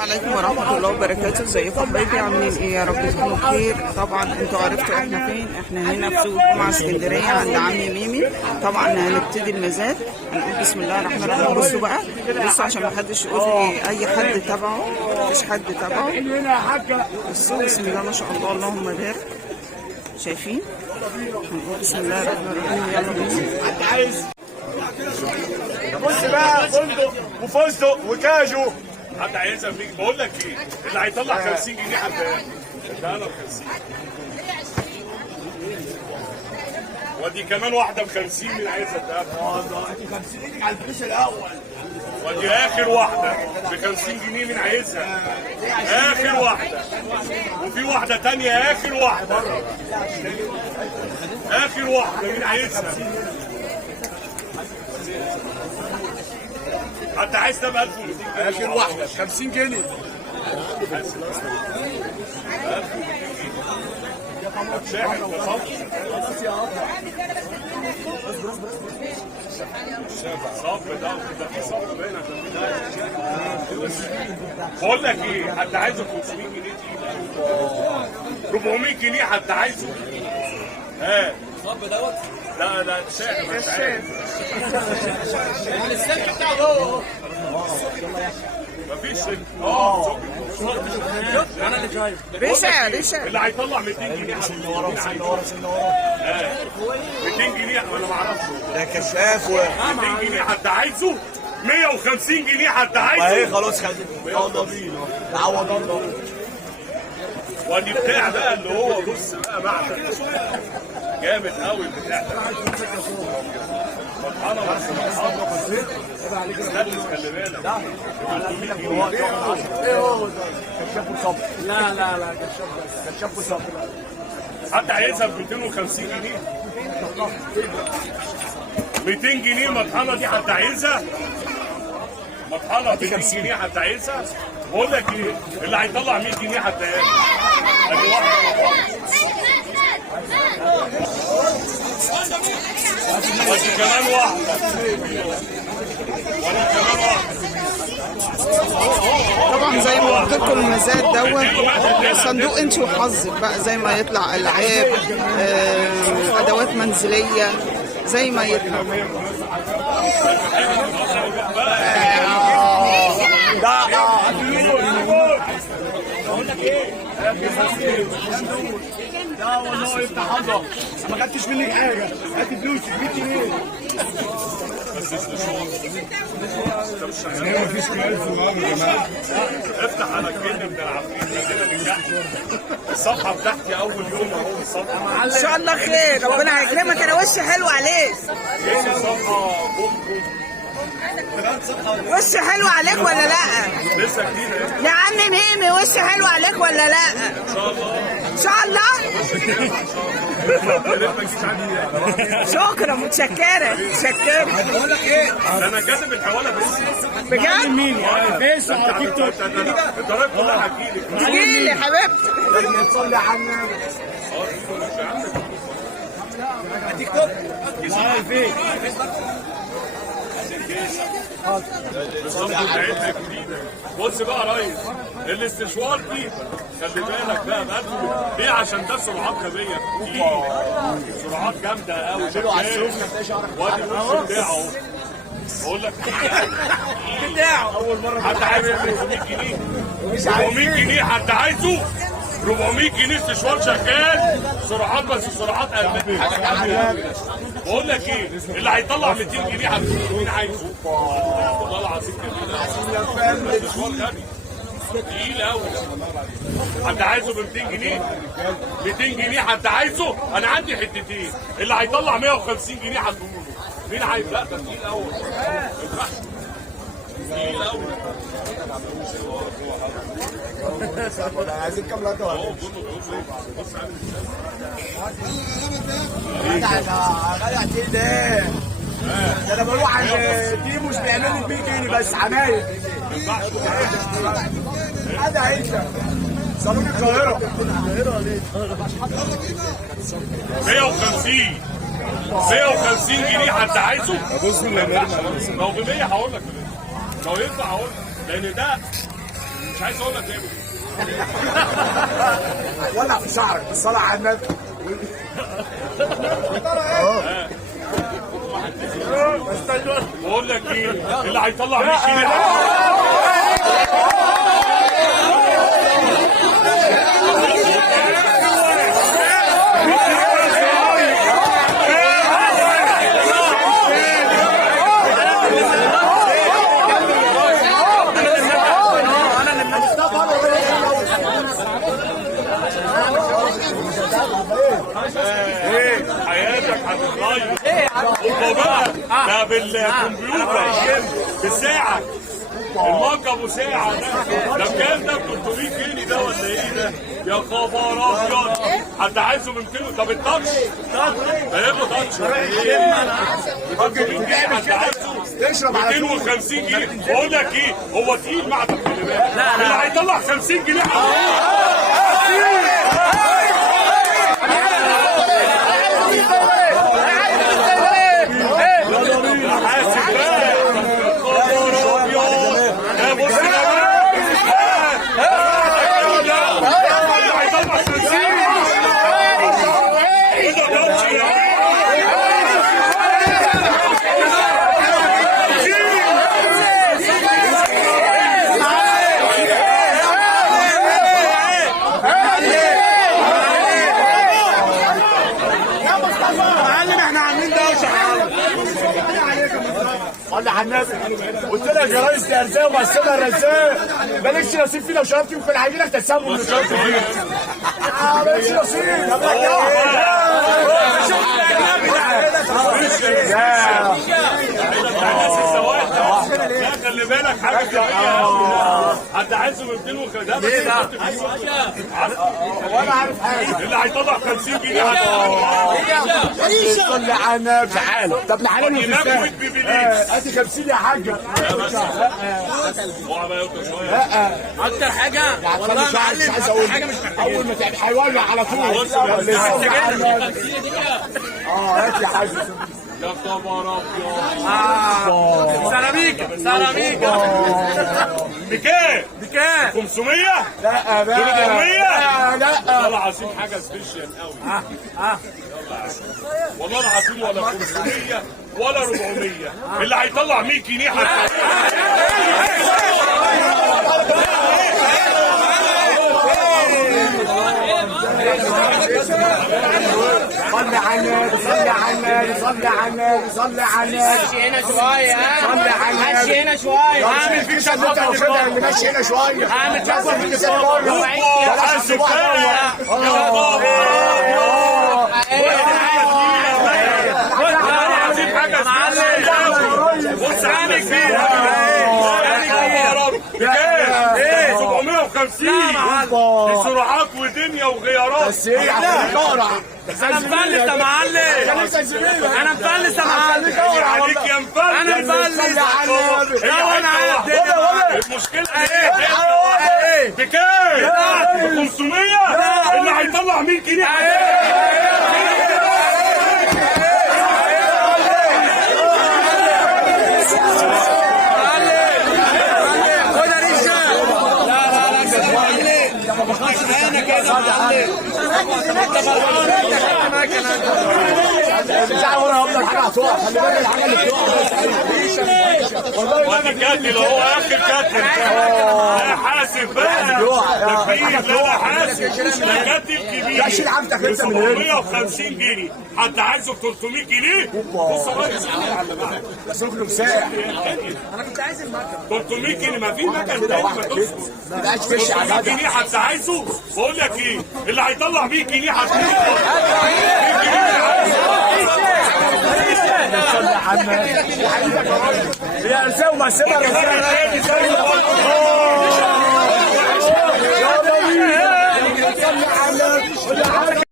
عليكم ورحمة الله وبركاته. ازيكم حبايبي؟ عاملين ايه؟ يا رب تكونوا بخير. طبعا انتوا عرفتوا احنا فين. احنا هنا في سوق الجمعة اسكندرية عند عمي ميمي. طبعا هنبتدي المزاد. هنقول بسم الله الرحمن الرحيم. بصوا بقى، بصوا عشان ما حدش يقول لي اي حد تبعه. مفيش حد تبعه. بصوا بسم الله ما شاء الله اللهم بارك. شايفين؟ هنقول بسم الله الرحمن الرحيم. يلا بينا. بص بقى، فندق وفستق وكاجو. حد عايزها فيك؟ بقول لك ايه، اللي هيطلع 50 جنيه حد ده انا ب 50. ودي كمان واحده ب 50 من عايزها ده. دي 50 ايدك على الفيش الاول. ودي اخر واحده ب 50 جنيه من عايزها. اخر واحده. وفي واحده تانية اخر واحده. اخر واحده من عايزها. انت عايز تبقى 1200 جنيه. اخر واحده 50 جنيه. بقول لك ايه، حد عايزه 500 جنيه تقيل. 400 جنيه حد عايزه. ها الصب دوت؟ لا لا شاهد مش عارف. يعني السلك بتاعه هو مفيش سلك. انا اللي جايب ريشه ريشه. اللي هيطلع 200 جنيه سنه ورا سنه ورا سنه ورا 200 جنيه انا ما اعرفش. ده كشاف 200 جنيه حد عايزه. 150 جنيه حد اهي عايزه. خلاص خدت. يلا بينا تعوض الله. ودي بتاع بقى اللي هو بص بقى معدن جامد قوي البتاع ده. فرحانه بس استنى خلي بالك. ايه هو ده؟ كشاف وصبر. لا كشاف بس كشاف وصبر. حد عايزها ب 250 جنيه. 200 جنيه مطحنه دي حد عايزها. مطحنه ب 200 جنيه حد عايزها. بقول لك ايه، اللي هيطلع 100 جنيه حد عايزها. ادي واحده ودي كمان واحده. ودي كمان واحده. طبعا زي ما قلت لكم المزاد دوت صندوق انت وحظك بقى، زي ما يطلع العاب، ادوات منزليه، زي ما يطلع. بقول لك ايه؟ لا والله انت حظك، ما خدتش منك حاجه. هات فلوسك 100 جنيه. مفيش كلام في الامر يا جماعه. افتح على الجن من العفريت كده نجحت. الصفحه بتاعتي اول يوم اهو. الصفحه ان شاء الله خير، ربنا هيكرمك. انا وشي حلو عليك. الصفحه بوم وشي حلو عليك ولا لا؟ لسه جديده يا عم ميمي وشي حلو عليك ولا لا؟ ان شاء الله. ان شاء الله. شكرا، متشكره متشكره. بقول لك ايه؟ انا كاتب الحواله بس. بجد؟ مين يعني؟ فيس ولا تيك توك؟ الضرايب كلها هتجيلك. تجيلي حبيبتي. لازم تصلي على النبي. تيك توك؟ فين؟ بص بقى يا ريس، الاستشوار دي خلي بالك بقى بقى ليه؟ عشان ده سرعات غبيه تقيل. سرعات جامده قوي. وادي الوش بتاعه بقول لك بتاعه اول مره حد عايز يعمل 400 جنيه. 400 جنيه حد عايزه. 400 جنيه استشوار شغال. سرعات بس سرعات قلبيه. بقول لك ايه، اللي هيطلع 200 جنيه هتقول مين عايزه؟ والله العظيم كده استشوار غبي تقيل قوي. حد عايزه ب 200 جنيه؟ 200 جنيه حد عايزه؟ انا عندي حتتين. اللي هيطلع 150 جنيه هتقول له مين عايز؟ لا ده تقيل قوي. تقيل قوي. عايزين كام لقطه ولا ايه؟ غالي كده. ده انا بروح عند تيموش بيعمل لي 100 جنيه بس عمايل. هذا عيشه. صالون القاهره. 150 150 جنيه حد عايزه؟ بص لو ب 100 هقول لك، لو ينفع هقول لك، لان ده مش عايز اقول لك ايه. ولع في شعرك بالصلاه على النبي. بقول لك ايه اللي هيطلع 100 جنيه حياتك هتتغير. هو بقى ده بالكمبيوتر بالساعة. المج ابو ساعة ده بكام؟ ده ب 300 جنيه ده ولا ايه ده؟ يا خبر ابيض. حد عايزه ب 200؟ طب التاتش هياخد تاتش 300 جنيه. حد عايزه 250 جنيه. بقول لك ايه هو تقيل معدن خلي بالك. اللي هيطلع 50 جنيه صلي على النبي. قلت لك يا ريس دي ارزاق ومقسمها رزاق. مالكش نصيب فيه لو شربت فيه كان هيجي لك تسمم اللي شربت فيه. مالكش نصيب. لا خلي بالك حاجه كمان. حد عايزه ب 250 وانا عارف حاجه. اللي هيطلع 50 جنيه صلي على النبي. تعالى طب نحلله في الساعه. ادي 50 يا حاجه. اكتر حاجه والله يا معلم. مش عايز اقول حاجه. مش اول ما تعمل هيولع على طول. هات يا حاج. يا خبر ابيض. سيراميكا بكام؟ 500؟ لا بقى 400؟ لا والله العظيم حاجه سبيشال قوي. والله العظيم ولا 500 ولا 400. اللي هيطلع 100 جنيه صلي على النبي. صلي على النبي. صلي على النبي. صلي على النبي. ماشي هنا شويه. صلي على النبي. ماشي هنا شويه. اعمل فيك شغل انت واخدها اللي ماشي هنا شويه. اعمل شكوى في الصوت. حاسب بص عامل كبير. 750 سرعات ودنيا وغيارات. بس ايه عشان اقرا. انا مفلس يا معلم. انا مفلس يا معلم. عليك يا مفلس. انا مفلس. انا عارف المشكله ايه؟ بكام؟ ب 500. اللي هيطلع 100 جنيه حاجه هتقع. خلي بالك الحاجه اللي بتقع. وانا كاتل اهو اخر كاتل. لا حاسب بقى. ده كبير. لا حاسب. ده كاتل كبير. شيل عمتك انت من هنا. 750 جنيه. حد عايزه ب 300 جنيه؟ بص يا ريس بس له ساعه. انا كنت عايز المكنه 300 جنيه. ما في مكن تاني ما تصبر. ما بقاش فيش 300 جنيه حد عايزه؟ بقول لك ايه اللي هيطلع 100 جنيه هتقول صلي على النبي. يا ارزاق ومقسمها رزاق.